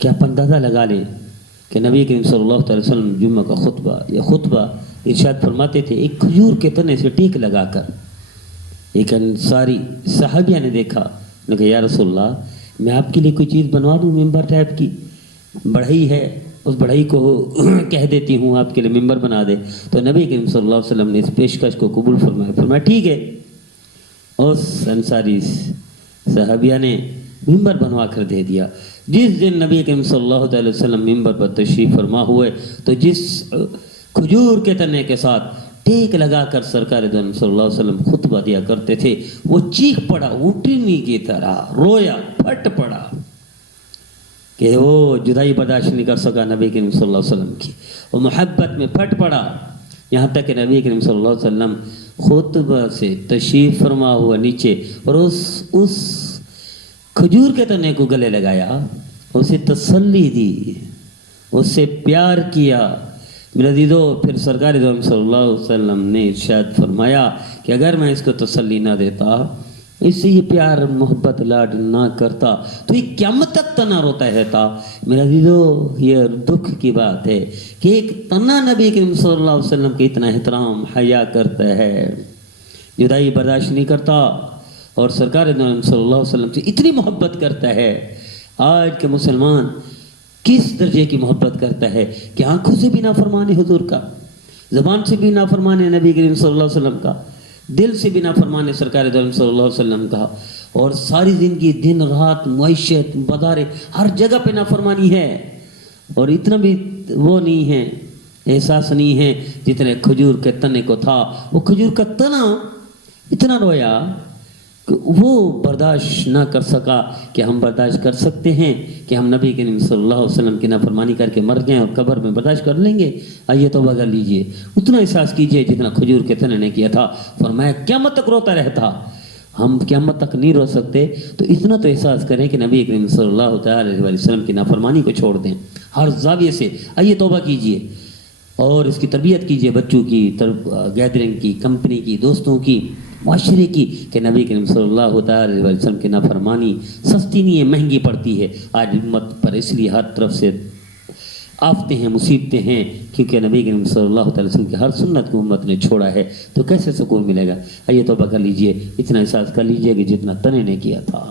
کہ آپ اندازہ لگا لیں کہ نبی کریم صلی اللہ علیہ وسلم جمعہ کا خطبہ ارشاد فرماتے تھے ایک کھجور کے تنے سے ٹیک لگا کر. ایک انصاری صحابیہ نے دیکھا, نے کہا یا رسول اللہ میں آپ کے لیے کوئی چیز بنوا دوں ممبر ٹائپ کی, بڑھئی ہے, اس بڑھئی کو کہہ دیتی ہوں آپ کے لیے ممبر بنا دے. تو نبی کریم صلی اللہ علیہ وسلم نے اس پیشکش کو قبول فرمایا ٹھیک ہے. اس انصاری صحابیہ نے ممبر بنوا کر دے دیا. جس دن نبی کریم صلی اللہ علیہ وسلم ممبر پر تشریف فرما ہوئے تو جس کھجور کے تنے کے ساتھ ٹیک لگا کر سرکار دو عالم صلی اللہ علیہ وسلم خطبہ دیا کرتے تھے, وہ چیخ پڑا اونٹنی کی طرح, رویا, پھٹ پڑا کہ وہ جدائی برداشت نہیں کر سکا نبی کریم صلی اللہ علیہ وسلم کی, وہ محبت میں پھٹ پڑا. یہاں تک کہ نبی کریم صلی اللہ علیہ وسلم خطبہ سے تشریف فرما ہوا نیچے اور اس کھجور کے تنے کو گلے لگایا, اسے تسلی دی, اس سے پیار کیا. میرے عزیزو, پھر سرکار دو عالم صلی اللہ علیہ وسلم نے ارشاد فرمایا کہ اگر میں اس کو تسلی نہ دیتا, اس سے یہ پیار محبت لاڈ نہ کرتا تو یہ قیامت تک تنا روتا رہتا. میرا عزیزو, یہ دکھ کی بات ہے کہ ایک تنا نبی کریم صلی اللہ علیہ وسلم کے اتنا احترام حیا کرتا ہے, جدائی برداشت نہیں کرتا اور سرکار دو عالم صلی اللہ علیہ وسلم سے اتنی محبت کرتا ہے. آج کے مسلمان کس درجے کی محبت کرتا ہے کہ آنکھوں سے بھی نافرمان حضور کا, زبان سے بھی نافرمان نبی کریم صلی اللہ علیہ وسلم کا, دل سے بھی نافرمان سرکار دو عالم صلی اللہ علیہ وسلم کا, اور ساری زندگی دن رات معیشت بازار ہر جگہ پہ نافرمانی ہے, اور اتنا بھی وہ نہیں ہے, احساس نہیں ہے جتنے کھجور کے تنے کو تھا. وہ کھجور کا تنا اتنا رویا کہ وہ برداشت نہ کر سکا کہ ہم برداشت کر سکتے ہیں کہ ہم نبی کریم صلی اللہ علیہ وسلم کی نافرمانی کر کے مر جائیں اور قبر میں برداشت کر لیں گے. آئیے توبہ کر لیجئے, اتنا احساس کیجئے جتنا کھجور کے تنے نے کیا تھا. فرمایا قیامت تک روتا رہتا, ہم قیامت تک نہیں رو سکتے تو اتنا تو احساس کریں کہ نبی کریم صلی اللہ علیہ وسلم کی نافرمانی کو چھوڑ دیں ہر زاویے سے. آئیے توبہ کیجئے اور اس کی تربیت کیجئے, بچوں کی گیدرنگ کی, کمپنی کی, دوستوں کی, معاشرے کی, کہ نبی کریم صلی اللہ علیہ وسلم کی نافرمانی سستی نہیں ہے, مہنگی پڑتی ہے. آج امت پر اس لیے ہر طرف سے آفتیں ہیں, مصیبتیں ہیں, کیونکہ نبی کریم صلی اللہ علیہ وسلم کی ہر سنت کو امت نے چھوڑا ہے. تو کیسے سکون ملے گا؟ آئیے توبہ کر لیجئے, اتنا احساس کر لیجئے کہ جتنا تنے نے کیا تھا.